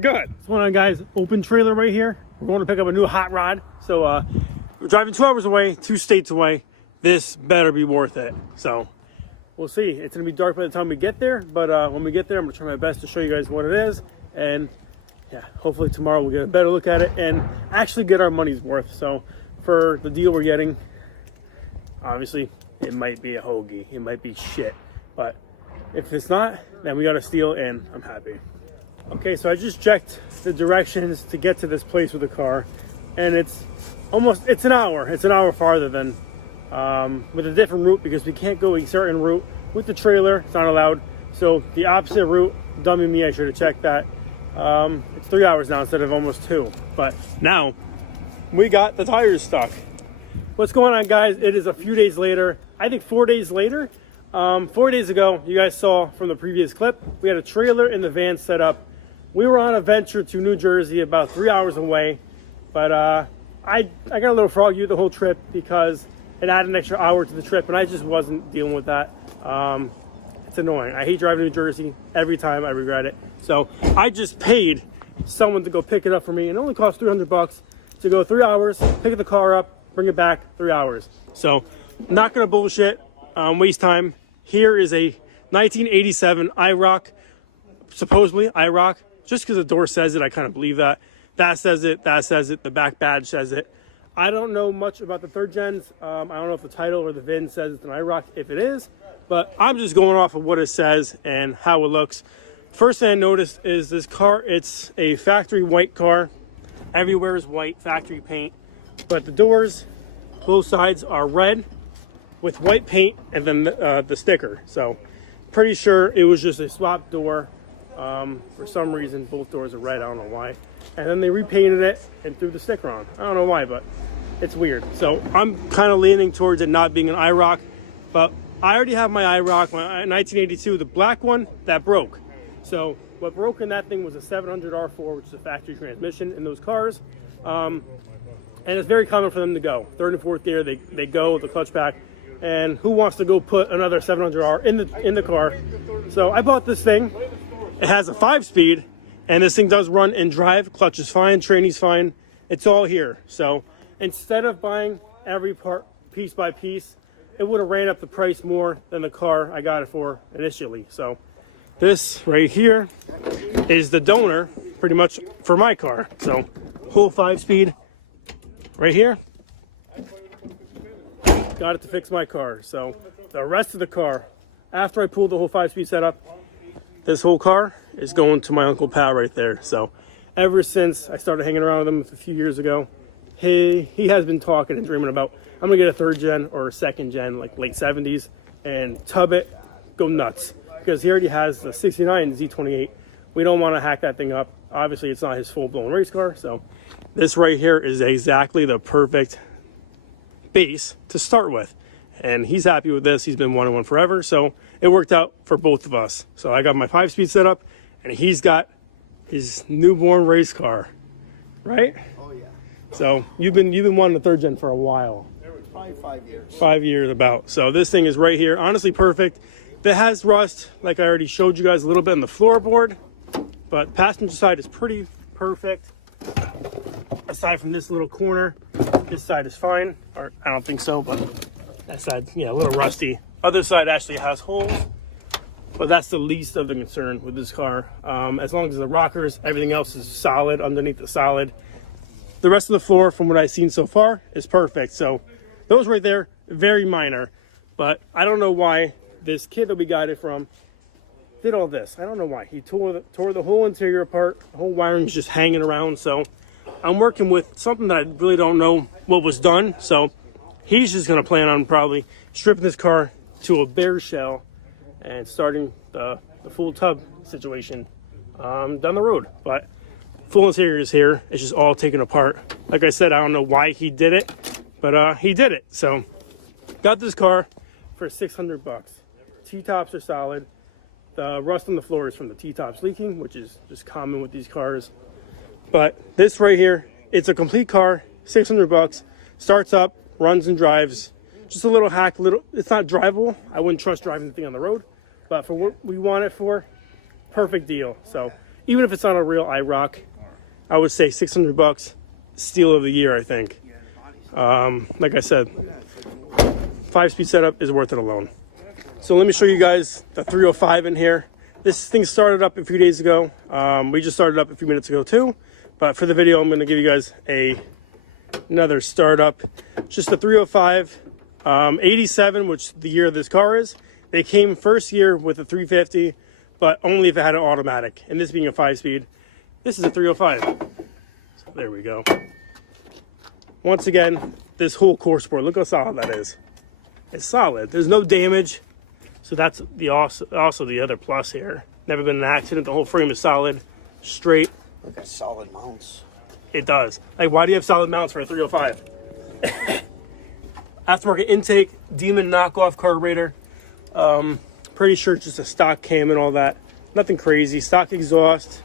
Good. What's going on, guys? Open trailer right here. We're going to pick up a new hot rod. So we're driving 2 hours away, 2 states away. This better be worth it. So we'll see. It's going to be dark by the time we get there. But when we get there, I'm going to try my best to show you guys what it is. And yeah, hopefully tomorrow we'll get a better look at it and actually get our money's worth. So for the deal we're getting, obviously it might be a hoagie. It might be shit. But if it's not, then we got to steal, and I'm happy. Okay, so I just checked the directions to get to this place with the car, and it's an hour. It's an hour farther than with a different route, because we can't go a certain route with the trailer. It's not allowed. So the opposite route, dummy me, I should have checked that. It's 3 hours now instead of almost 2. But now we got the tires stuck. What's going on, guys? It is a few days later. I think 4 days later. 4 days ago, you guys saw from the previous clip, we had a trailer in the van set up. We were on a venture to New Jersey, about 3 hours away, but I got a little froggy the whole trip because it added an extra hour to the trip, and I just wasn't dealing with that. It's annoying. I hate driving to New Jersey. Every time I regret it. So I just paid someone to go pick it up for me, and it only cost $300 to go 3 hours, pick the car up, bring it back, 3 hours. So not gonna bullshit, waste time. Here is a 1987 Iroc, supposedly Iroc. Just because the door says it, I kind of believe that. That says it, the back badge says it. I don't know much about the third gens. I don't know if the title or the VIN says it's an Iroc, if it is. But I'm just going off of what it says and how it looks. First thing I noticed is this car, it's a factory white car. Everywhere is white, factory paint. But the doors, both sides are red with white paint and then the sticker. So pretty sure it was just a swap door. For some reason, both doors are red. I don't know why. And then they repainted it and threw the sticker on. I don't know why, but it's weird. So I'm kind of leaning towards it not being an Iroc, but I already have my Iroc, my 1982, the black one that broke. So what broke in that thing was a 700R4, which is a factory transmission in those cars. And it's very common for them to go. Third and fourth gear, they go with the clutch back. And who wants to go put another 700R in the car? So I bought this thing. It has a 5-speed, and this thing does run and drive. Clutch is fine, training's fine. It's all here. So instead of buying every part piece by piece, it would have ran up the price more than the car I got it for initially. So this right here is the donor, pretty much, for my car. So whole 5-speed right here. Got it to fix my car. So the rest of the car, after I pulled the whole 5-speed setup, this whole car is going to my Uncle Pal right there. So ever since I started hanging around with him a few years ago, he has been talking and dreaming about, I'm gonna get a 3rd gen or a 2nd gen, like late 70s, and tub it, go nuts. Because he already has the 69 Z28. We don't want to hack that thing up. Obviously it's not his full-blown race car. So this right here is exactly the perfect base to start with, and he's happy with this. He's been wanting one forever, so it worked out for both of us. So I got my 5-speed set up, and he's got his newborn race car, right? Oh yeah. So you've been wanting a 3rd gen for a while. Probably 5 years. 5 years about. So this thing is right here, honestly perfect. It has rust, like I already showed you guys a little bit on the floorboard, but passenger side is pretty perfect. Aside from this little corner, this side is fine, or I don't think so, but that side, yeah, a little rusty. Other side actually has holes, but that's the least of the concern with this car. As long as the rockers, everything else is solid underneath the solid. The rest of the floor, from what I've seen so far, is perfect. So those right there, very minor, but I don't know why this kid that we got it from did all this. I don't know why. He tore the whole interior apart. The whole wiring's just hanging around. So I'm working with something that I really don't know what was done. So he's just gonna plan on probably stripping this car to a bare shell and starting the full tub situation down the road. But full interior is here. It's just all taken apart. Like I said, I don't know why he did it, but he did it. So got this car for $600. T-tops are solid. The rust on the floor is from the T-tops leaking, which is just common with these cars. But this right here, it's a complete car, $600. Starts up, runs and drives. Just a little hack, it's not drivable. I wouldn't trust driving the thing on the road, but for what we want it for, perfect deal. So even if it's not a real Iroc, I would say $600, steal of the year, I think. Like I said, 5-speed setup is worth it alone. So let me show you guys the 305 in here. This thing started up a few days ago. We just started up a few minutes ago too. But for the video, I'm going to give you guys another startup. Just the 305, 87, which the year this car is. They came first year with a 350, but only if it had an automatic. And this being a 5-speed, this is a 305. So there we go. Once again, this whole core sport, look how solid that is. It's solid. There's no damage. So that's the also the other plus here. Never been in an accident. The whole frame is solid, straight. Look at solid mounts. It does. Like, why do you have solid mounts for a 305? Aftermarket intake, Demon knockoff carburetor. Pretty sure it's just a stock cam and all that. Nothing crazy. Stock exhaust.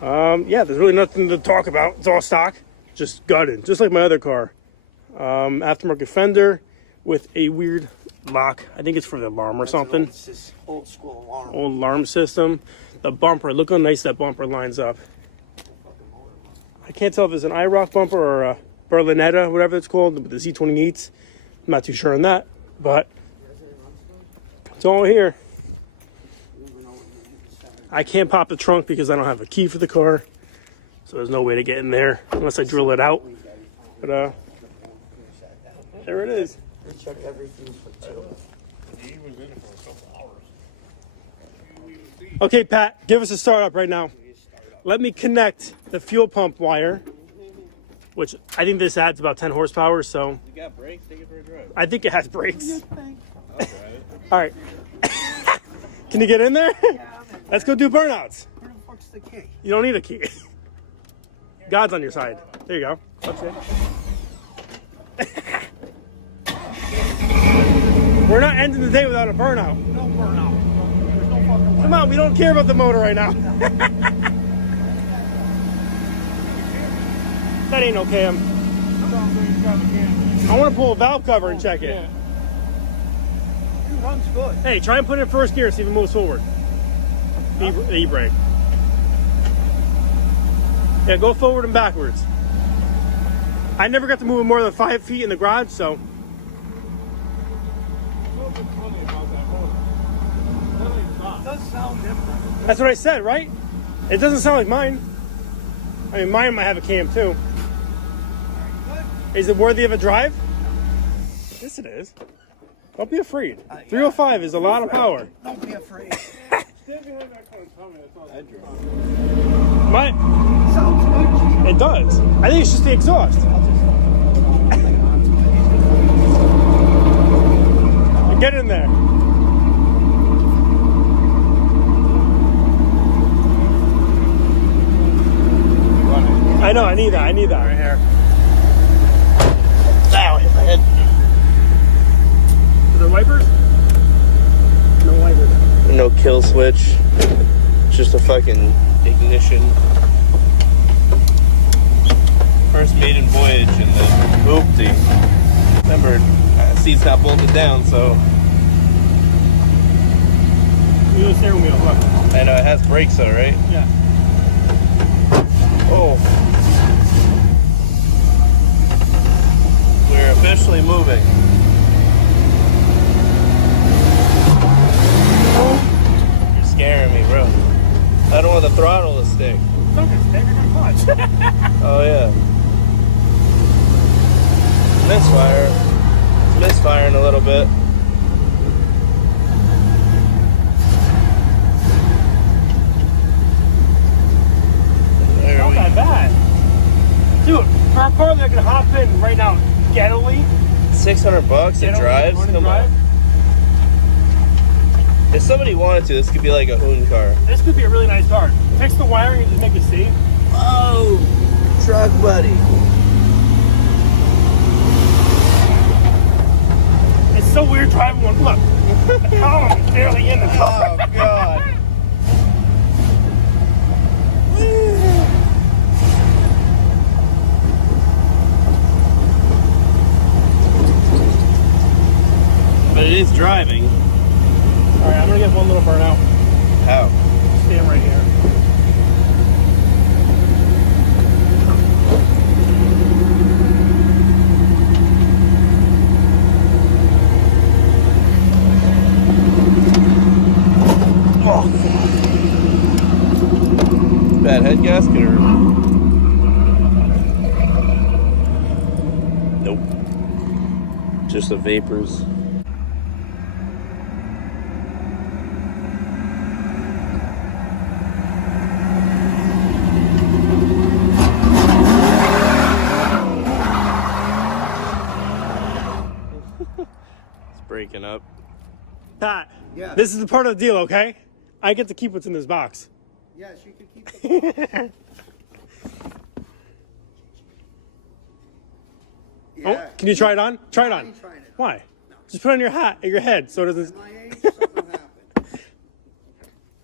Yeah, there's really nothing to talk about. It's all stock. Just gutted, just like my other car. Aftermarket fender with a weird lock. I think it's for the alarm or something. Old school alarm. Old alarm system. The bumper, look how nice that bumper lines up. I can't tell if it's an Iroc bumper or a Berlinetta, whatever it's called, with the Z20 Neats. I'm not too sure on that, but it's all here. I can't pop the trunk because I don't have a key for the car, so there's no way to get in there unless I drill it out. But there it is. We checked everything for 2. Okay, Pat, give us a startup right now. Let me connect the fuel pump wire, which I think this adds about 10 horsepower, so. You got brakes? Take it for a drive. I think it has brakes. I'll try it. All right. Can you get in there? Yeah, Let's go do burnouts. where the fuck's the key? You don't need a key. God's on your side. There you go. That's it. We're not ending the day without a burnout. No burnout. There's no fucking way. Come on, we don't care about the motor right now. That ain't no cam. I want to pull a valve cover and check it. It runs good. Hey, try and put it in first gear and see if it moves forward. The e-brake. Yeah, go forward and backwards. I never got to move it more than 5 feet in the garage, so. It does sound different. That's what I said, right? It doesn't sound like mine. I mean, mine might have a cam too. Is it worthy of a drive? Yes, it is. Don't be afraid. 305 is a lot of power. Don't be afraid. My, Sounds good. it does. I think it's just the exhaust. Get in there. I know, I need that. I need that right here. Ow, hit my head. Are there wipers? No wipers. No kill switch. Just a fucking ignition. First maiden voyage and then oopsie. Remember, seat's not bolted down, so. Wheel steering wheel, look. I know it has brakes though, right? Yeah. Oh. We're officially moving. You're scaring me, bro. I don't want the throttle to stick. Don't get stick, you're gonna clutch. Oh yeah. Misfire. It's misfiring a little bit. Not that bad. Dude, for a car that can hop in right now, gettily. $600 it drives? Come on. If somebody wanted to, this could be like a hoon car. This could be a really nice car. Fix the wiring and just make it see. Oh, truck buddy. It's so weird driving one. Look. The column is barely in the car. Oh, God. But it is driving. Alright, I'm gonna get one little burnout. How? Stand right here. bad head gasket or? Nope. Just the vapors. It's breaking up. Pat, Yeah. this is the part of the deal, okay? I get to keep what's in this box. Yes, you can keep the Oh, can you try it on? Try it I on. ain't trying it. Why? Just put it on your hat, your head, so it doesn't. At my age, something will happen.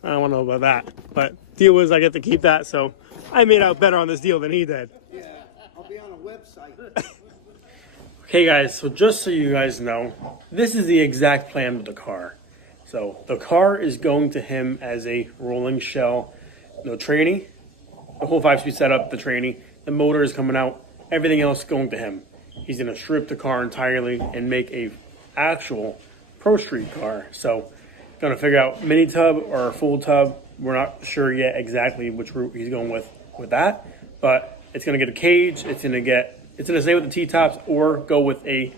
I don't know about that. But deal was I get to keep that, so I made out better on this deal than he did. Yeah, I'll be on a website. Okay, guys, so just so you guys know, this is the exact plan with the car. So the car is going to him as a rolling shell, no tranny, the whole 5-speed setup, the tranny, the motor is coming out, everything else going to him. He's going to strip the car entirely and make a actual Pro Street car. So going to figure out mini tub or full tub. We're not sure yet exactly which route he's going with that, but it's going to get a cage. It's going to stay with the T-tops or go with a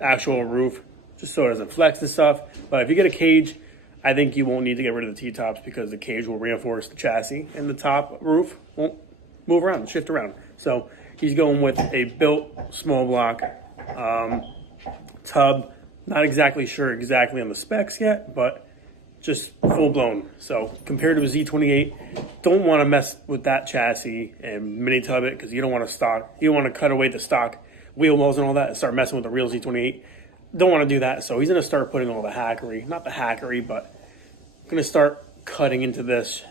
actual roof, just so it doesn't flex and stuff. But if you get a cage, I think you won't need to get rid of the T-tops because the cage will reinforce the chassis and the top roof won't move around, shift around. So he's going with a built small block tub. Not exactly sure on the specs yet, but just full blown. So compared to a Z28, don't want to mess with that chassis and mini tub it because you don't want to cut away the stock wheel wells and all that and start messing with the real Z28. Don't want to do that. So he's going to start putting all the hackery, not the hackery, but going to start cutting into this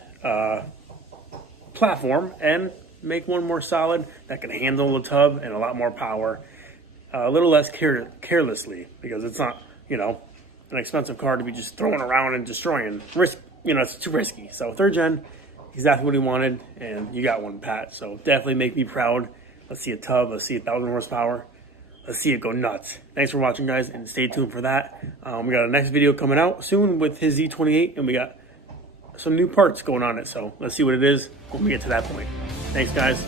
platform and make one more solid that can handle the tub and a lot more power, a little less carelessly, because it's not, an expensive car to be just throwing around and destroying. It's too risky. So 3rd gen, exactly what he wanted, and you got one, Pat. So definitely make me proud. Let's see a tub. Let's see 1,000 horsepower. Let's see it go nuts. Thanks for watching, guys, and stay tuned for that. We got a next video coming out soon with his Z28, and we got some new parts going on it. So let's see what it is when we get to that point. Thanks, guys.